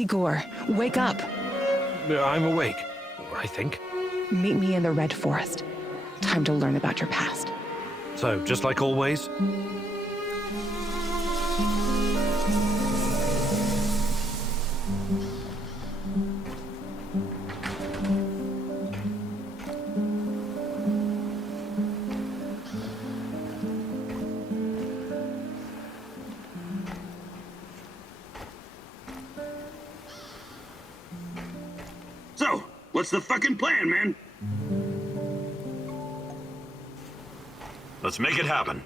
Igor, wake up. I'm awake, I think. Meet me in the Red Forest. Time to learn about your past. So, just like always? So, what's the fucking plan, man? Let's make it happen.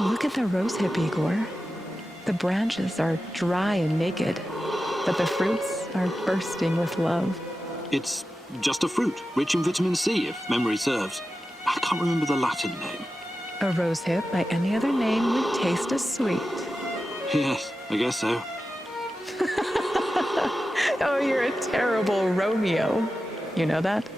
Look at the rosehip, Igor. The branches are dry and naked, but the fruits are bursting with love. It's just a fruit, rich in vitamin C, if memory serves. I can't remember the Latin name. A rosehip by any other name would taste as sweet. Yes, I guess so. Oh, you're a terrible Romeo. You know that?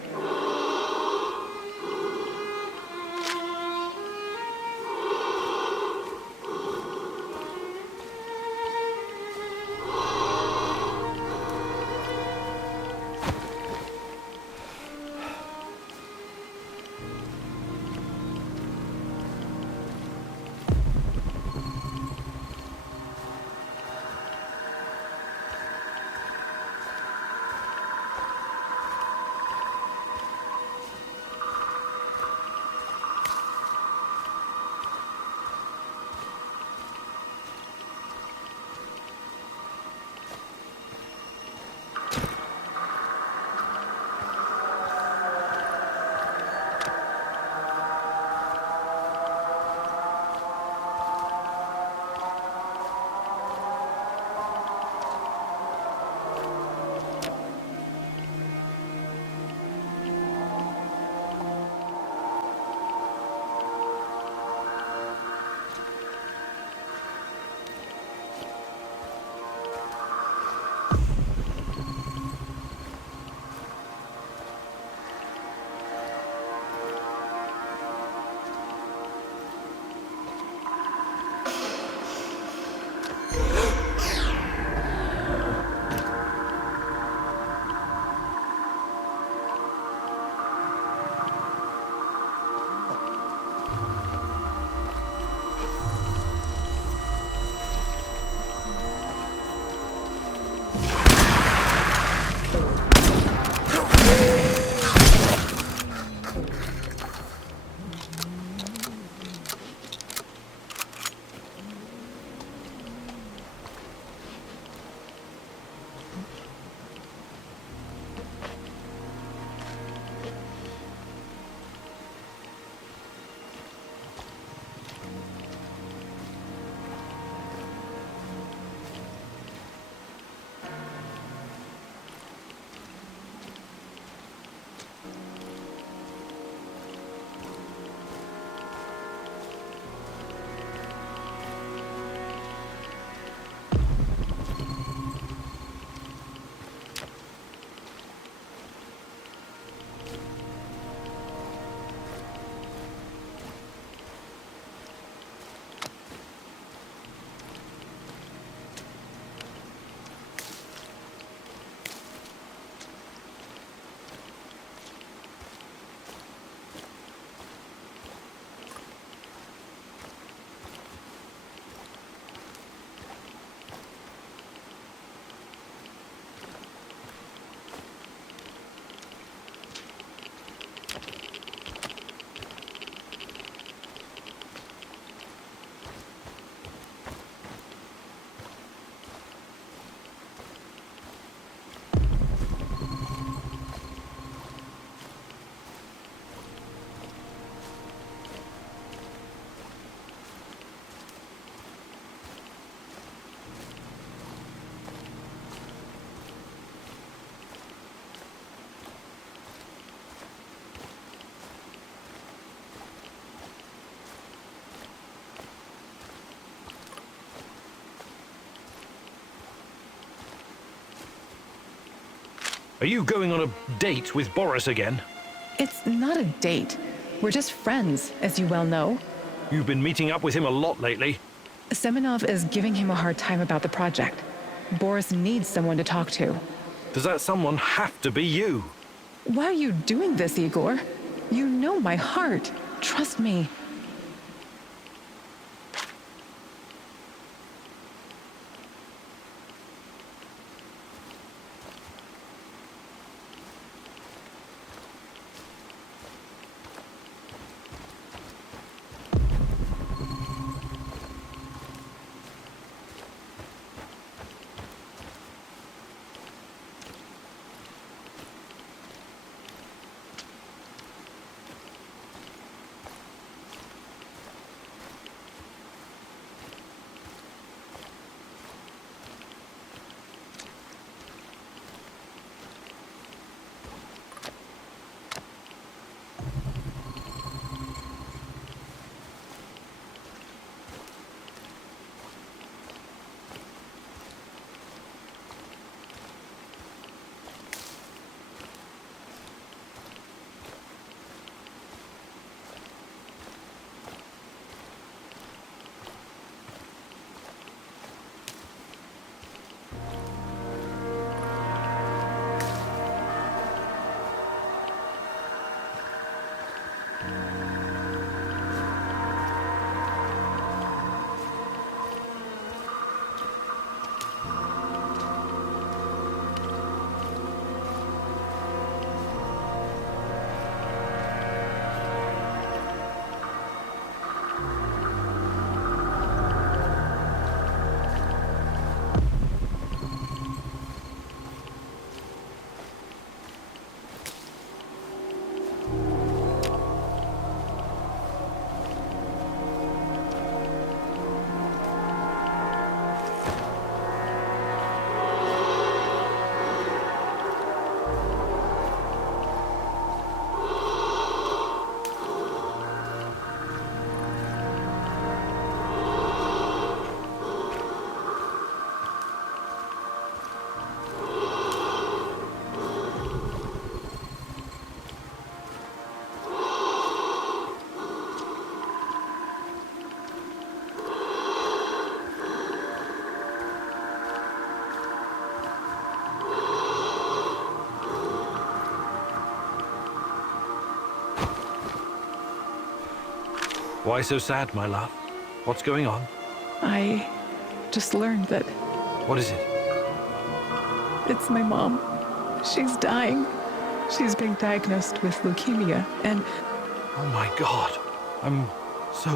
Are you going on a date with Boris again? It's not a date. We're just friends, as you well know. You've been meeting up with him a lot lately. Semenov is giving him a hard time about the project. Boris needs someone to talk to. Does that someone have to be you? Why are you doing this, Igor? You know my heart. Trust me. Why so sad, my love? What's going on? I just learned that What is it? it's my mom. She's dying. She's being diagnosed with leukemia, and Oh my God. I'm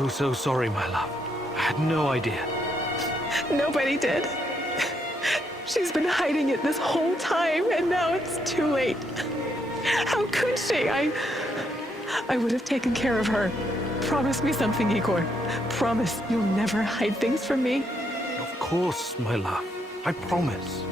so sorry, my love. I had no idea. nobody did. She's been hiding it this whole time, and now it's too late. How could she? I would have taken care of her. Promise me something, Igor. Promise you'll never hide things from me. Of course, my love. I promise.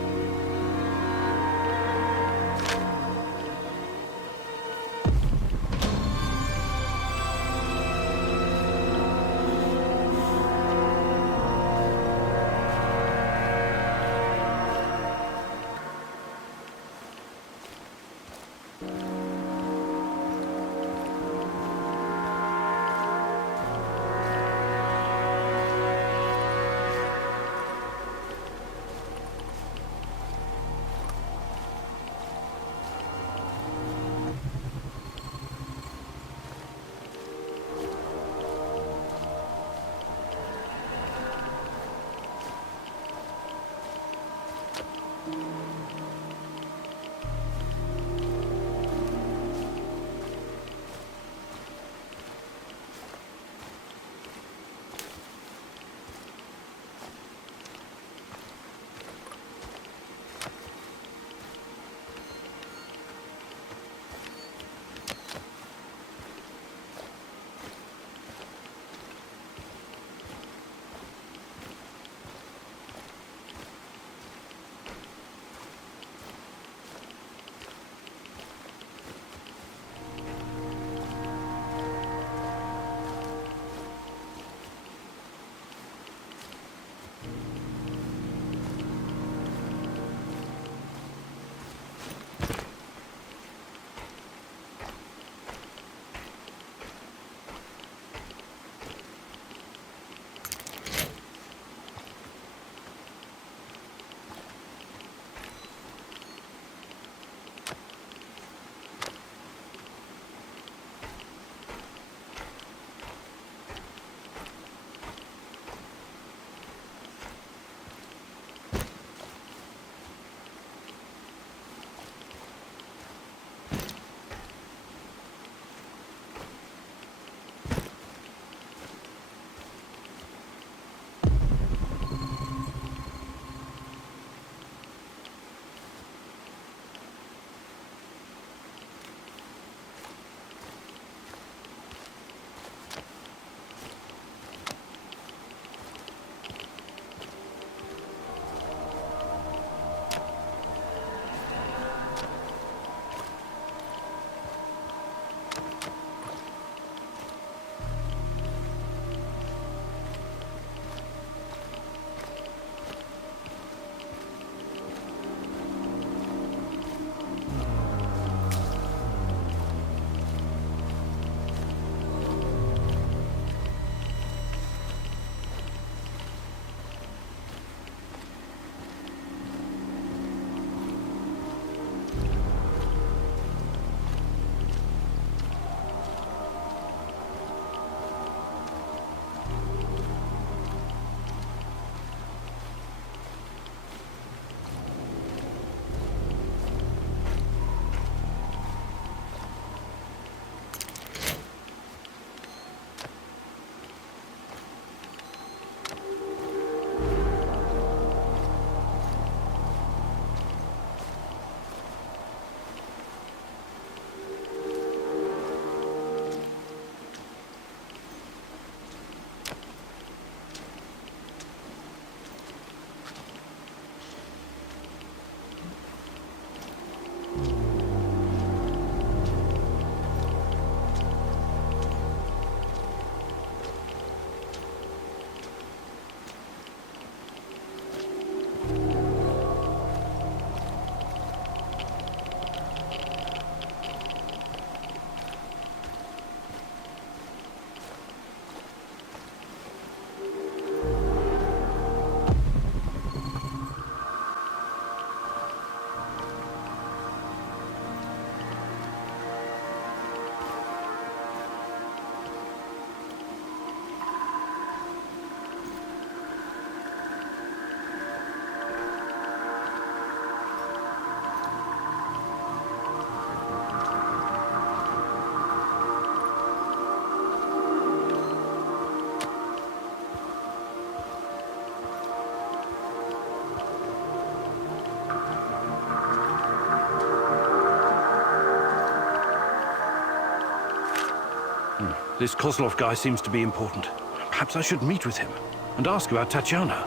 This Kozlov guy seems to be important. Perhaps I should meet with him and ask about Tatiana.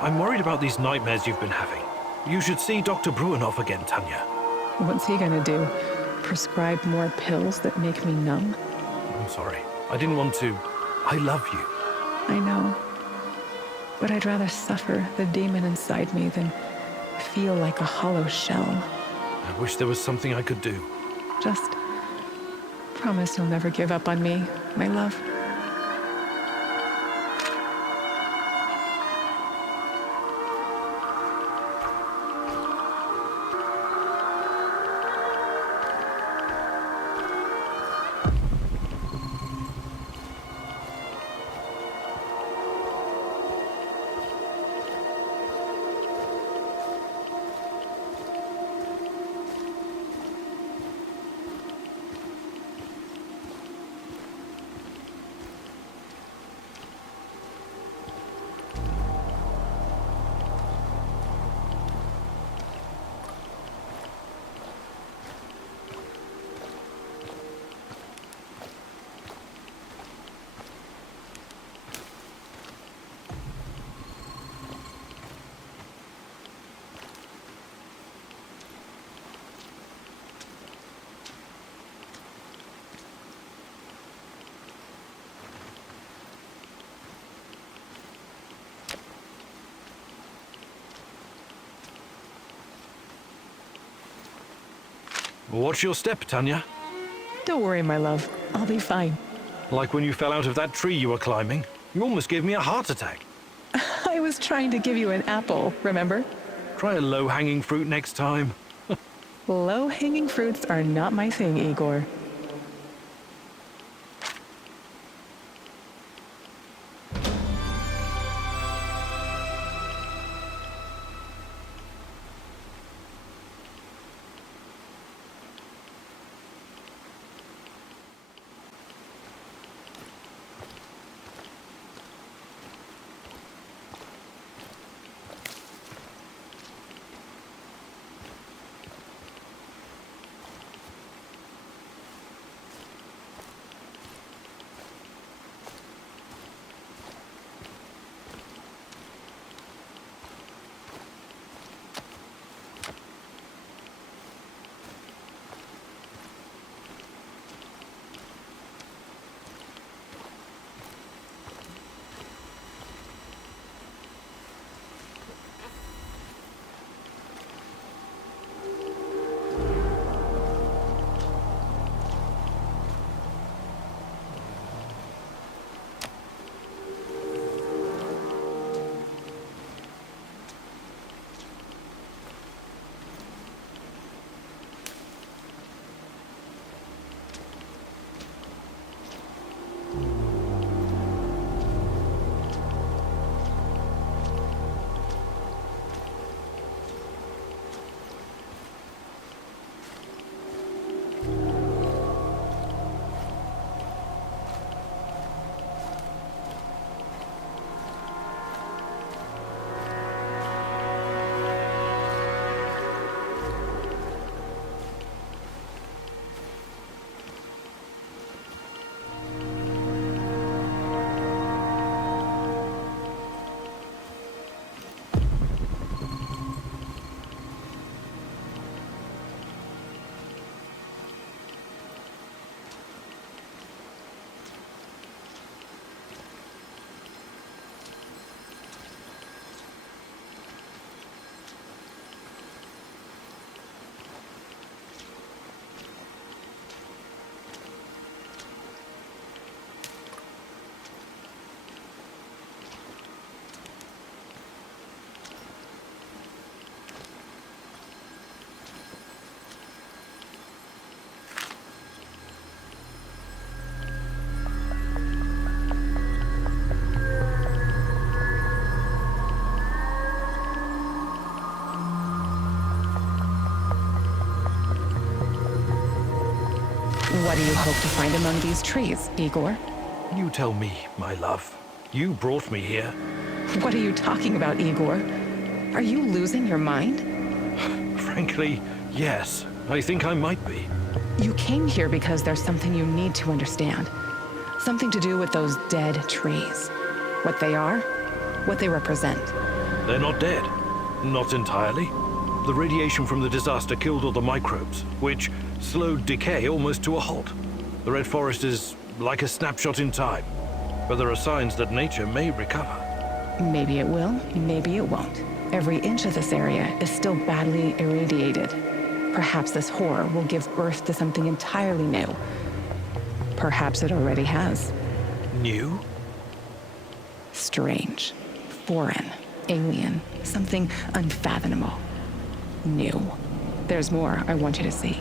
I'm worried about these nightmares you've been having. You should see Dr. Bruinhoff again, Tanya. What's he gonna do? Prescribe more pills that make me numb? I'm sorry. I didn't want to. I love you. I know. But I'd rather suffer the demon inside me than feel like a hollow shell. I wish there was something I could do. Just promise you'll never give up on me, my love. Watch your step, Tanya. Don't worry, my love. I'll be fine. Like when you fell out of that tree you were climbing. You almost gave me a heart attack. I was trying to give you an apple, remember? Try a low-hanging fruit next time. Low-hanging fruits are not my thing, Igor. do you hope to find among these trees, Igor? You tell me, my love. You brought me here. What are you talking about, Igor? Are you losing your mind? Frankly, yes. I think I might be. You came here because there's something you need to understand. Something to do with those dead trees. What they are, what they represent. They're not dead. Not entirely. The radiation from the disaster killed all the microbes, which slowed decay almost to a halt. The Red Forest is like a snapshot in time, but there are signs that nature may recover. Maybe it will, maybe it won't. Every inch of this area is still badly irradiated. Perhaps this horror will give birth to something entirely new. Perhaps it already has. New? Strange, foreign, alien, something unfathomable. New. There's more I want you to see.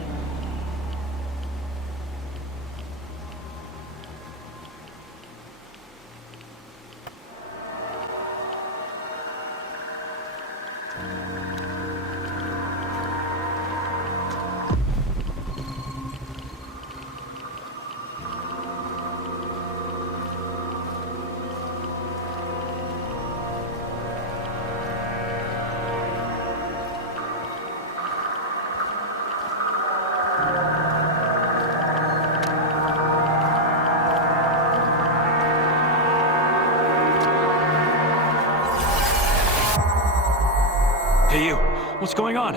Hey you, what's going on?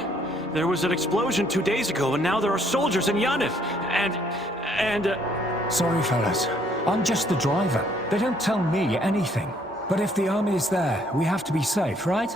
There was an explosion 2 days ago and now there are soldiers in Yanif, and Sorry, fellas. I'm just the driver. They don't tell me anything. But if the army is there, we have to be safe, right?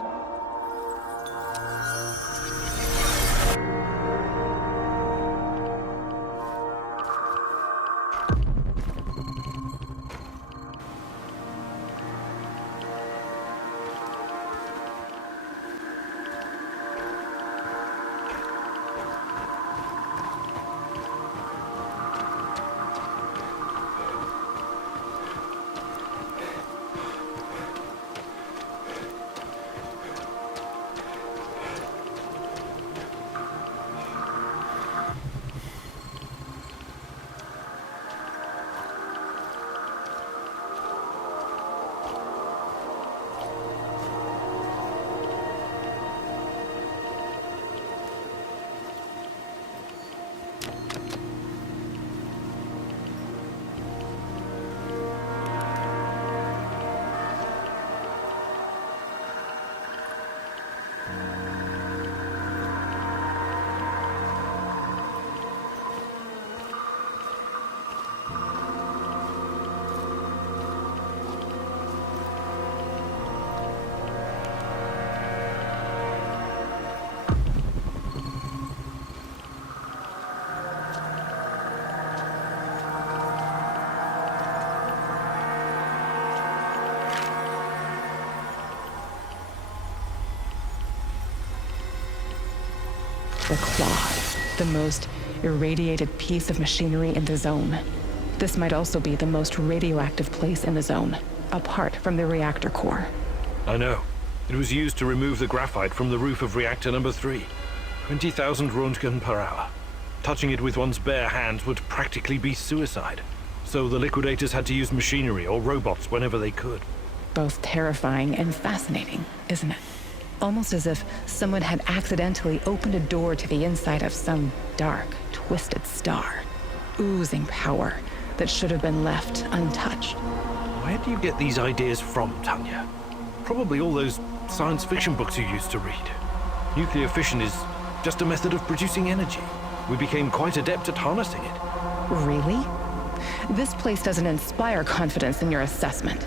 The cloth, the most irradiated piece of machinery in the zone. This might also be the most radioactive place in the zone, apart from the reactor core. I know. It was used to remove the graphite from the roof of reactor number 3. 20,000 Röntgen per hour. Touching it with one's bare hands would practically be suicide. So the liquidators had to use machinery or robots whenever they could. Both terrifying and fascinating, isn't it? Almost as if someone had accidentally opened a door to the inside of some dark, twisted star, oozing power that should have been left untouched. Where do you get these ideas from, Tanya? Probably all those science fiction books you used to read. Nuclear fission is just a method of producing energy. We became quite adept at harnessing it. Really? This place doesn't inspire confidence in your assessment.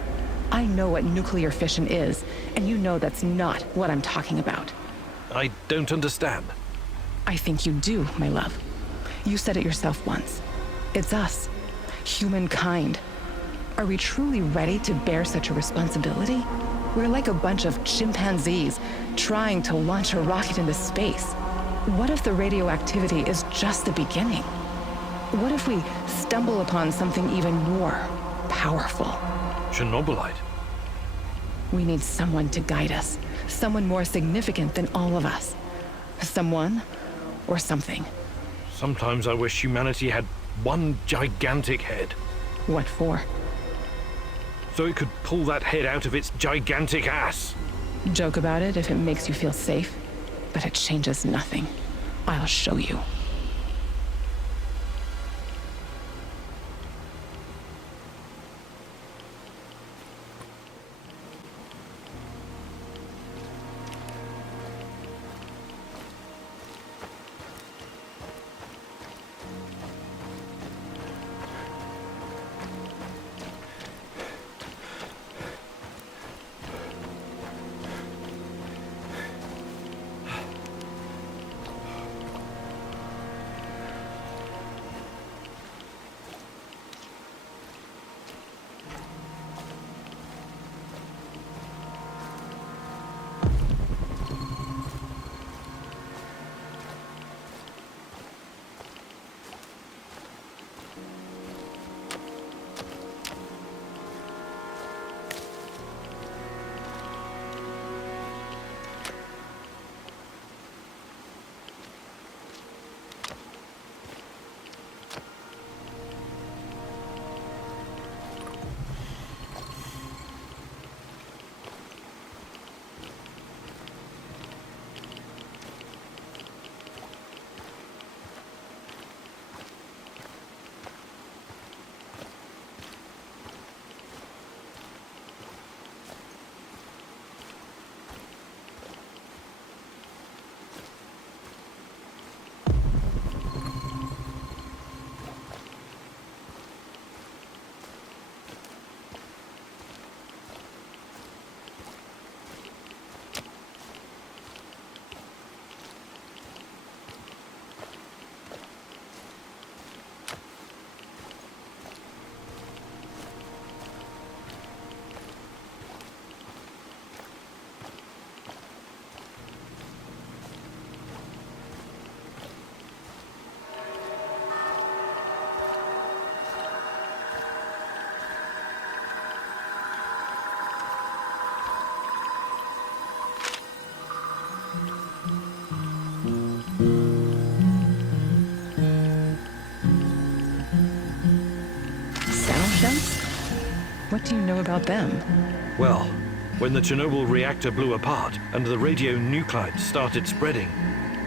I know what nuclear fission is, and you know that's not what I'm talking about. I don't understand. I think you do, my love. You said it yourself once. It's us, humankind. Are we truly ready to bear such a responsibility? We're like a bunch of chimpanzees trying to launch a rocket into space. What if the radioactivity is just the beginning? What if we stumble upon something even more powerful? Chernobylite. We need someone to guide us. Someone more significant than all of us. Someone or something. Sometimes I wish humanity had one gigantic head. What for? So it could pull that head out of its gigantic ass. Joke about it if it makes you feel safe, but it changes nothing. I'll show you. What do you know about them? Well, when the Chernobyl reactor blew apart and the radionuclides started spreading,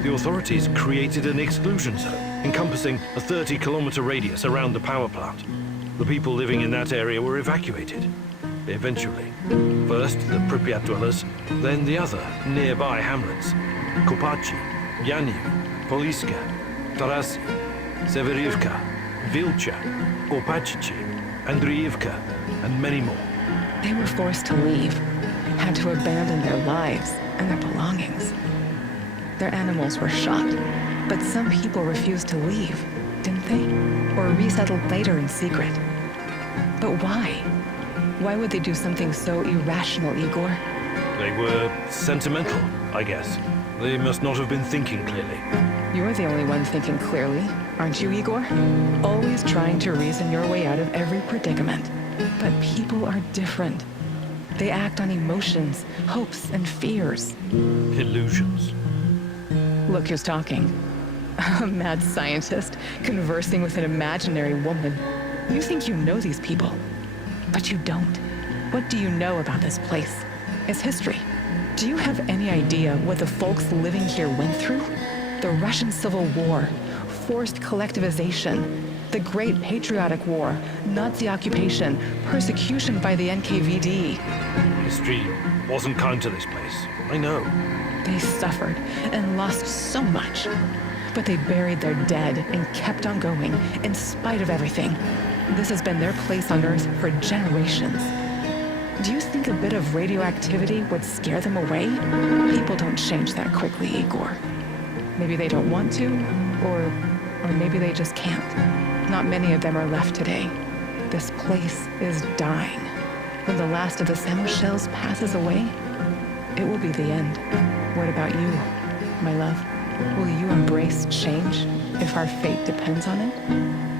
the authorities created an exclusion zone encompassing a 30-kilometer radius around the power plant. The people living in that area were evacuated. Eventually. First the Pripyat dwellers, then the other nearby hamlets. Kopachi, Yaniv, Poliska, Tarasi, Severivka, Vilcha, Kopachichi, Andriivka, and many more. They were forced to leave, had to abandon their lives and their belongings. Their animals were shot, but some people refused to leave, didn't they? Or resettled later in secret. But why? Why would they do something so irrational, Igor? They were sentimental, I guess. They must not have been thinking clearly. You're the only one thinking clearly, aren't you, Igor? Always trying to reason your way out of every predicament. But people are different. They act on emotions, hopes, and fears. Illusions. Look who's talking. A mad scientist conversing with an imaginary woman. You think you know these people, but you don't. What do you know about this place? Its history? Do you have any idea what the folks living here went through? The Russian Civil War, forced collectivization, the Great Patriotic War, Nazi occupation, persecution by the NKVD. History wasn't kind to this place. I know. They suffered and lost so much. But they buried their dead and kept on going in spite of everything. This has been their place on Earth for generations. Do you think a bit of radioactivity would scare them away? People don't change that quickly, Igor. Maybe they don't want to, or maybe they just can't. Not many of them are left today. This place is dying. When the last of the Samo shells passes away, it will be the end. What about you, my love? Will you embrace change if our fate depends on it?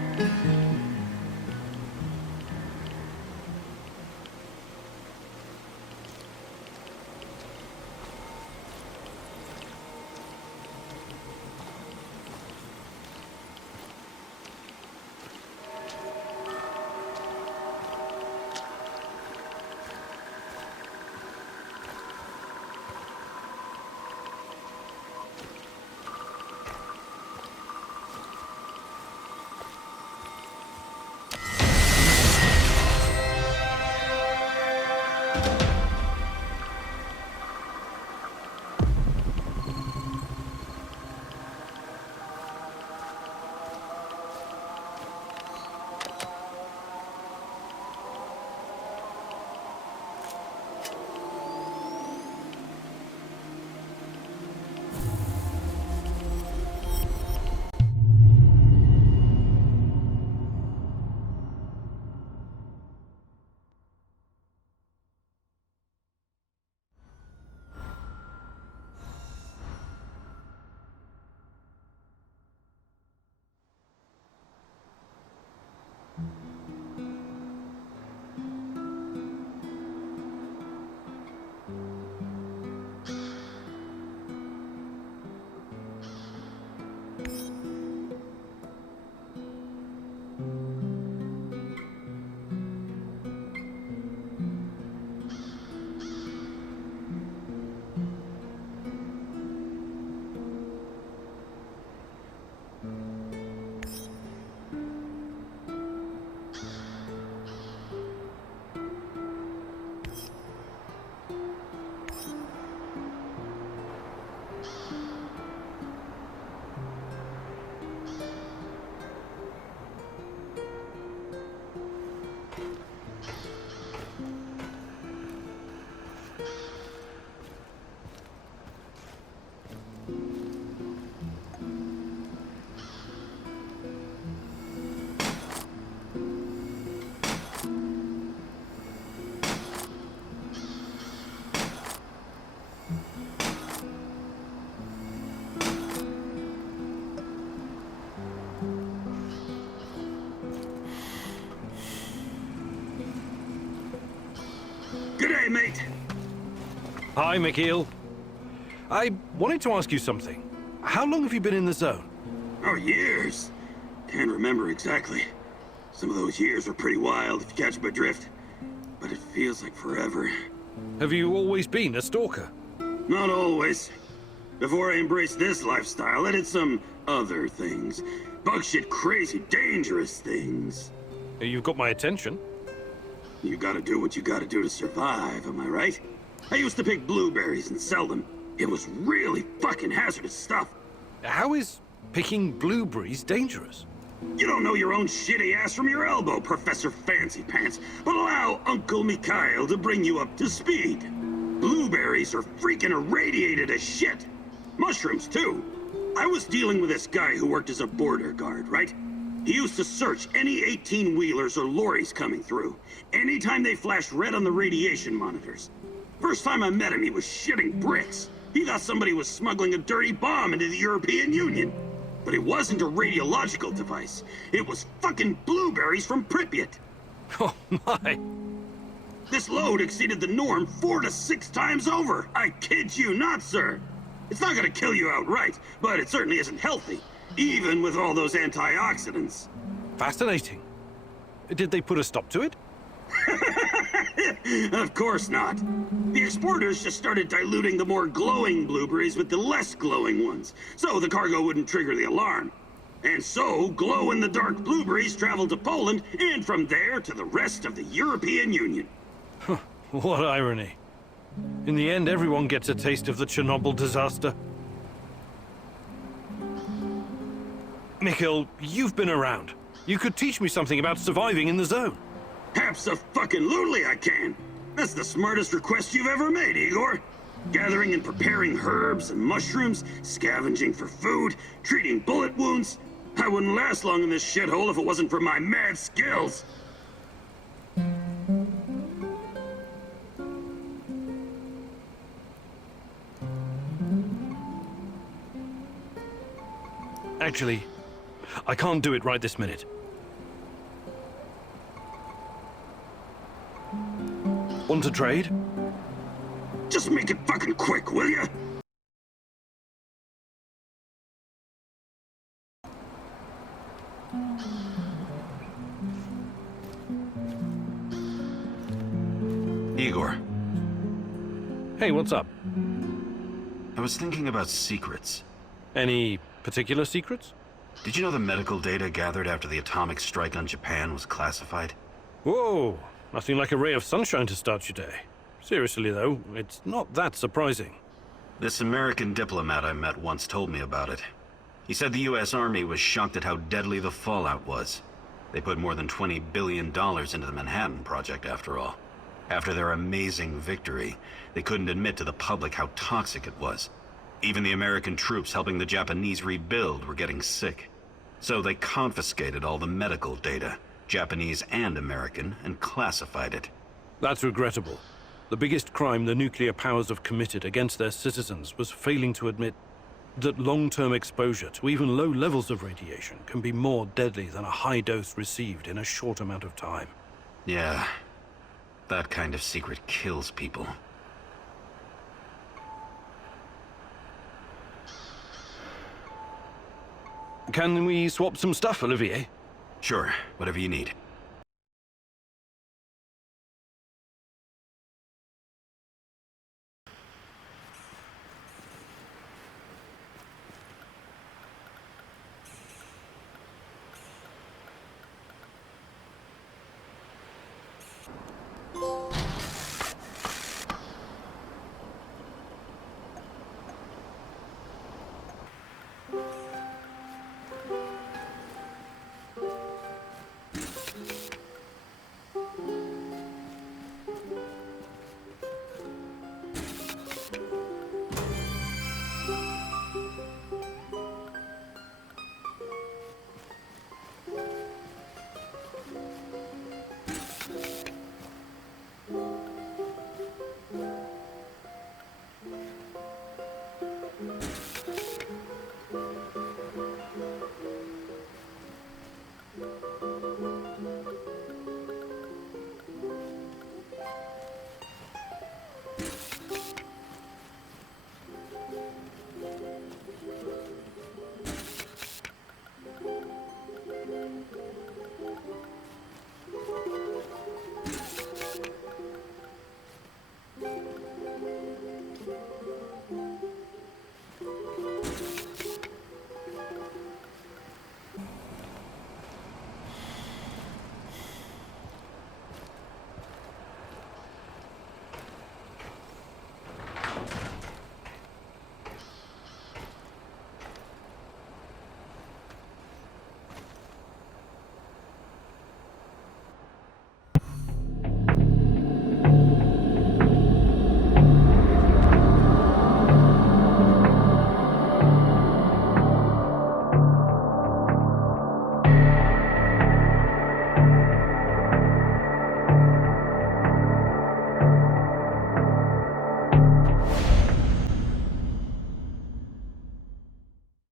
Hey, mate. Hi, Mikhail. I wanted to ask you something. How long have you been in the zone? Oh, years. Can't remember exactly. Some of those years were pretty wild, if you catch my drift. But it feels like forever. Have you always been a stalker? Not always. Before I embraced this lifestyle, I did some other things. Bug shit crazy, dangerous things. You've got my attention. You gotta do what you gotta do to survive, am I right? I used to pick blueberries and sell them. It was really fucking hazardous stuff. How is picking blueberries dangerous? You don't know your own shitty ass from your elbow, Professor Fancy Pants, but allow Uncle Mikhail to bring you up to speed. Blueberries are freaking irradiated as shit. Mushrooms, too. I was dealing with this guy who worked as a border guard, right? He used to search any 18-wheelers or lorries coming through, anytime they flashed red on the radiation monitors. First time I met him, he was shitting bricks. He thought somebody was smuggling a dirty bomb into the European Union. But it wasn't a radiological device. It was fucking blueberries from Pripyat. Oh my. This load exceeded the norm 4 to 6 times over. I kid you not, sir. It's not gonna kill you outright, but it certainly isn't healthy, even with all those antioxidants. Fascinating. Did they put a stop to it? Of course not. The exporters just started diluting the more glowing blueberries with the less glowing ones, so the cargo wouldn't trigger the alarm. And so, glow-in-the-dark blueberries traveled to Poland, and from there to the rest of the European Union. What irony. In the end, everyone gets a taste of the Chernobyl disaster. Mikhail, you've been around. You could teach me something about surviving in the zone. Abso-fucking-lutely I can. That's the smartest request you've ever made, Igor. Gathering and preparing herbs and mushrooms, scavenging for food, treating bullet wounds. I wouldn't last long in this shithole if it wasn't for my mad skills. Actually, I can't do it right this minute. Want to trade? Just make it fucking quick, will ya? Igor, Hey, what's up? I was thinking about secrets. Any particular secrets? Did you know the medical data gathered after the atomic strike on Japan was classified? Whoa, nothing like a ray of sunshine to start your day. Seriously though, it's not that surprising. This American diplomat I met once told me about it. He said the US Army was shocked at how deadly the fallout was. They put more than $20 billion into the Manhattan Project, after all. After their amazing victory, they couldn't admit to the public how toxic it was. Even the American troops helping the Japanese rebuild were getting sick. So they confiscated all the medical data, Japanese and American, and classified it. That's regrettable. The biggest crime the nuclear powers have committed against their citizens was failing to admit that long-term exposure to even low levels of radiation can be more deadly than a high dose received in a short amount of time. Yeah, that kind of secret kills people. Can we swap some stuff, Olivier? Sure, whatever you need.